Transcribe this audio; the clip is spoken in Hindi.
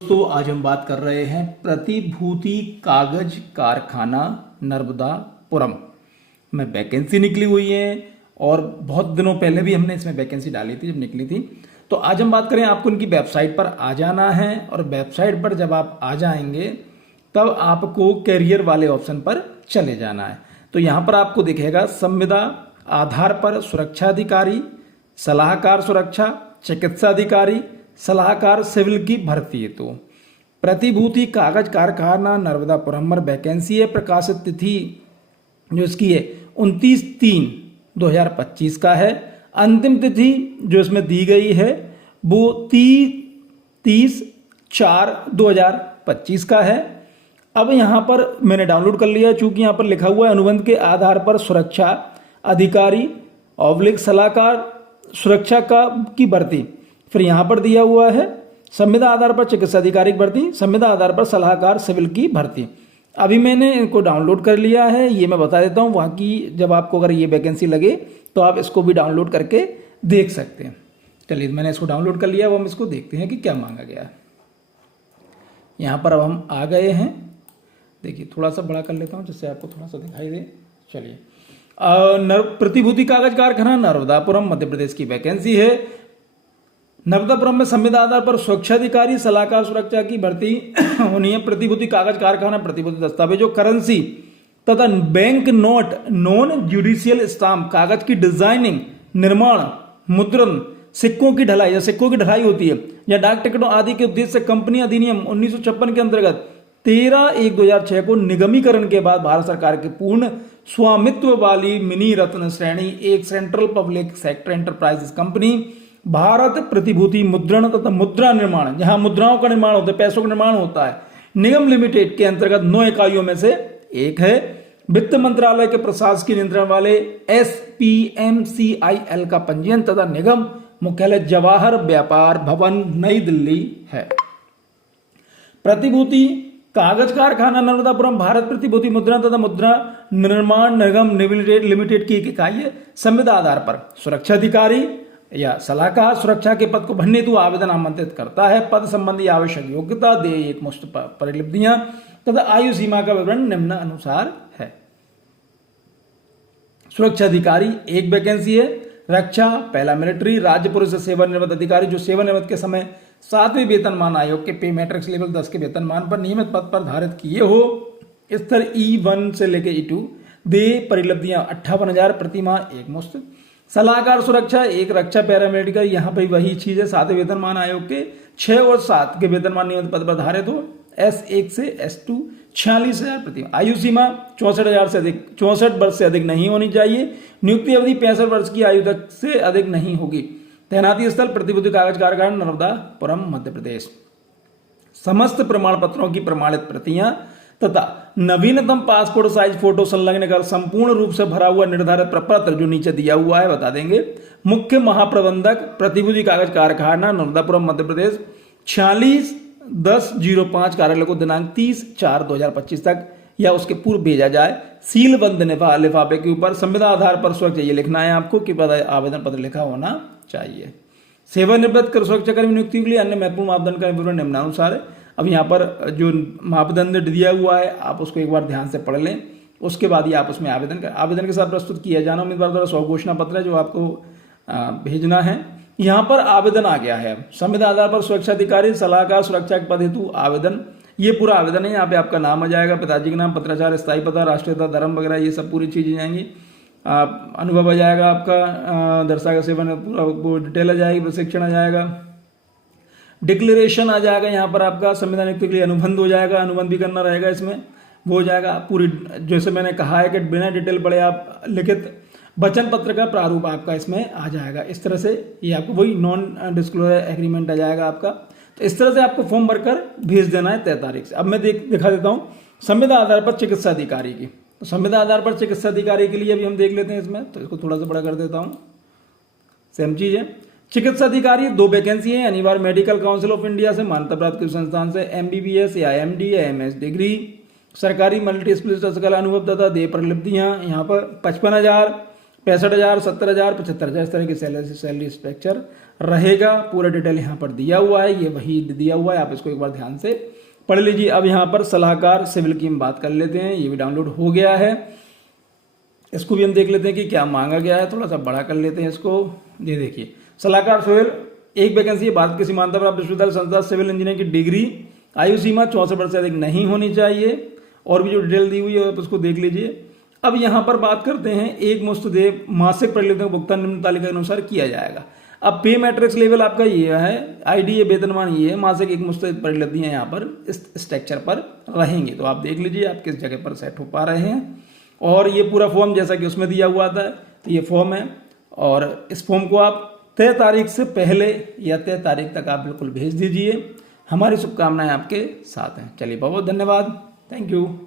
दोस्तों आज हम बात कर रहे हैं प्रतिभूति कागज कारखाना नर्मदापुरम में वैकेंसी निकली हुई है और बहुत दिनों पहले भी हमने इसमें वैकेंसी डाली थी जब निकली थी। तो आज हम बात करें, आपको इनकी वेबसाइट पर आ जाना है और वेबसाइट पर जब आप आ जाएंगे तब आपको कैरियर वाले ऑप्शन पर चले जाना है। तो यहाँ पर आपको दिखेगा संविदा आधार पर सुरक्षा अधिकारी, सलाहकार सुरक्षा, चिकित्सा अधिकारी, सलाहकार सिविल की भर्ती है। तो प्रतिभूति कागज कारखाना नर्मदापुरम में वैकेंसी है। प्रकाशित तिथि जो इसकी है 29/3/2025 का है। अंतिम तिथि जो इसमें दी गई है वो 30/4/2025 का है। अब यहाँ पर मैंने डाउनलोड कर लिया, चूंकि यहाँ पर लिखा हुआ है अनुबंध के आधार पर सुरक्षा अधिकारी ऑब्लिक सलाहकार सुरक्षा की भर्ती। फिर यहाँ पर दिया हुआ है संविदा आधार पर चिकित्सा अधिकारी की भर्ती, संविदा आधार पर सलाहकार सिविल की भर्ती। अभी मैंने इनको डाउनलोड कर लिया है, ये मैं बता देता हूँ। वहाँ की जब आपको अगर ये वैकेंसी लगे तो आप इसको भी डाउनलोड करके देख सकते हैं। चलिए मैंने इसको डाउनलोड कर लिया, अब हम इसको देखते हैं कि क्या मांगा गया है। यहाँ पर अब हम आ गए हैं। देखिए थोड़ा सा बड़ा कर लेता हूँ जिससे आपको थोड़ा सा दिखाई दे। चलिए प्रतिभूति कागज कारखाना नर्मदापुरम मध्य प्रदेश की वैकेंसी है। नर्मदापुरम में संविदा आधार पर सुरक्षा अधिकारी सलाहकार सुरक्षा की भर्ती होनी है। प्रतिभूति कागज कारखाना प्रतिभूति दस्तावेजों करेंसी तथा bank note non judicial stamp कागज की डिजाइनिंग निर्माण मुद्रण सिक्कों की ढलाई या सिक्कों की ढलाई होती है या डाक टिकटों आदि के उद्देश्य से कंपनी अधिनियम 1956 के अंतर्गत 13/1/2006 को निगमीकरण के बाद भारत सरकार के पूर्ण स्वामित्व वाली मिनी रत्न श्रेणी एक central public sector enterprises company Bharat प्रतिभूति मुद्रण तथा मुद्रा निर्माण, जहां मुद्राओं का निर्माण होता है, पैसों का निर्माण होता है, निगम लिमिटेड के अंतर्गत 9 इकाइयों में से एक है। वित्त मंत्रालय के प्रशासकीय नियंत्रण वाले SPMCIL का पंजीयन तथा निगम मुख्यालय जवाहर व्यापार भवन नई दिल्ली है। प्रतिभूति कागज कारखाना नर्मदापुरम भारत प्रतिभूति मुद्रण तथा मुद्रा निर्माण निगम लिमिटेड की एक इकाई है। संविदा आधार पर सुरक्षा अधिकारी या सलाहकार सुरक्षा के पद को भरने हेतु आवेदन आमंत्रित करता है। पद संबंधी आवश्यक योग्यता दे एक मुश्त परिलिपियां तथा आयु सीमा का विवरण निम्न अनुसार है। सुरक्षा अधिकारी एक वैकेंसी है। रक्षा पहला मिलिट्री, राज्य पुलिस से सेवानिवृत्त अधिकारी जो सेवानिवृत्त के समय 7वें वेतनमान आयोग के पे मैट्रिक्स लेवल 10 के वेतनमान पर नियमित पद पर धारित किए हो। स्तर E1 से लेकर E2 दे परिलब्धियां 58,000 प्रति माह एक मुश्त। सलाहकार सुरक्षा एक रक्षा पैरामेडिकल, यहाँ पर वही चीज है 7वें वेतनमान आयोग के 6 और 7 के वेतनमान नियमित पद पर धारित हो। S1 से S2 46,000 प्रति माह। आयु सीमा 64,000 से अधिक 64 वर्ष से अधिक नहीं होनी चाहिए। नियुक्ति अवधि 65 वर्ष की आयु तक से अधिक नहीं होगी। तैनाती स्थल प्रतिभूति कागज कारखाना नर्मदापुरम मध्य प्रदेश। समस्त प्रमाण पत्रों की प्रमाणित प्रतियां तथा नवीनतम पासपोर्ट साइज फोटो संलग्न कर संपूर्ण रूप से भरा हुआ निर्धारित प्रपत्र जो नीचे दिया हुआ है बता देंगे। मुख्य महाप्रबंधक प्रतिभूति कागज कारखाना नर्मदापुरम मध्य प्रदेश 46/10/05 कार्यालय को दिनांक 30/4/2025 तक या उसके पूर्व भेजा जाए। सील बंद लिफाफे के ऊपर संविदा आधार पर सुरक्षा ये लिखना है आपको कि आवेदन पत्र लिखा होना चाहिए। सेवानिवृत्त कर सुरक्षाकर्मी नियुक्ति के लिए अन्य महत्वपूर्ण मापदंड का विवरण निम्नानुसार है। अब यहाँ पर जो मापदंड दिया हुआ है आप उसको एक बार ध्यान से पढ़ लें, उसके बाद ही आप उसमें आवेदन के साथ प्रस्तुत किया जाना उम्मीदवार द्वारा स्वघोषणा पत्र है जो आपको भेजना है। यहाँ पर आवेदन आ गया है। संविदा आधार पर सुरक्षा अधिकारी सलाहकार सुरक्षा के पद हेतु आवेदन, ये पूरा आवेदन है। यहाँ पे आपका नाम आ जाएगा, पिताजी का नाम, पत्राचार, स्थायी पता, राष्ट्रीयता, धर्म वगैरह ये सब पूरी चीजें जाएंगी। अनुभव आ जाएगा आपका, दर्शा सेवन पूरा वो डिटेल आ जाएगी, प्रशिक्षण आ जाएगा, डिक्लेरेशन आ जाएगा। यहाँ पर आपका संविधान नियुक्ति के लिए अनुबंध हो जाएगा, अनुबंध भी करना रहेगा इसमें, वो हो जाएगा पूरी। जैसे मैंने कहा है कि बिना डिटेल पढ़े आप लिखित वचन पत्र का प्रारूप आपका इसमें आ जाएगा। इस तरह से ये आपको वही नॉन डिस्क्लोजर एग्रीमेंट आ जाएगा आपका। तो इस तरह से आपको फॉर्म भरकर भेज देना है तय तारीख से। अब मैं दिखा देता हूँ संविदा आधार पर चिकित्सा अधिकारी की। तो संविदा आधार पर चिकित्सा अधिकारी के लिए अभी हम देख लेते हैं इसमें, तो इसको थोड़ा सा बड़ा कर देता हूँ। सेम चीज है। चिकित्सा अधिकारी 2 वैकेंसी है। अनिवार्य मेडिकल काउंसिल ऑफ इंडिया से मान्यता प्राप्त किसी संस्थान से MBBS या MD या MS डिग्री, सरकारी मल्टी स्पेशलिस्ट अस्पताल अनुभव तथा दे परिलब्धियां यहाँ पर 55,000 65,000 70,000 75,000 इस तरह की सैलरी स्ट्रक्चर रहेगा। पूरा डिटेल यहाँ पर दिया हुआ है, ये वही दिया हुआ है, आप इसको एक बार ध्यान से पढ़ लीजिए। अब यहाँ पर सलाहकार सिविल की हम बात कर लेते हैं, ये भी डाउनलोड हो गया है। इसको भी हम देख लेते हैं कि क्या मांगा गया है, थोड़ा सा बड़ा कर लेते हैं इसको। ये देखिए, सलाहकार सिविल एक वैकेंसी है, भारत की सीमांत प्राप्त विश्वविद्यालय संस्था सिविल इंजीनियर की डिग्री, आयु सीमा 64 वर्ष से अधिक नहीं होनी चाहिए। और भी जो डिटेल दी हुई है आप उसको देख लीजिए। अब यहाँ पर बात करते हैं, एक मुश्त देय मासिक परिवर्तन का भुगतान निम्न तालिका के अनुसार किया जाएगा। अब पे मैट्रिक्स लेवल आपका ये है, आईडीए वेतनमान ये है, मासिक एक मुश्त परिलब्धियां यहाँ पर इस स्ट्रक्चर पर रहेंगे। तो आप देख लीजिए आप किस जगह पर सेट हो पा रहे हैं। और ये पूरा फॉर्म जैसा कि उसमें दिया हुआ था, तो ये फॉर्म है, और इस फॉर्म को आप तय तारीख से पहले या तय तारीख तक आप बिल्कुल भेज दीजिए। हमारी शुभकामनाएं आपके साथ हैं। चलिए बहुत बहुत धन्यवाद, थैंक यू।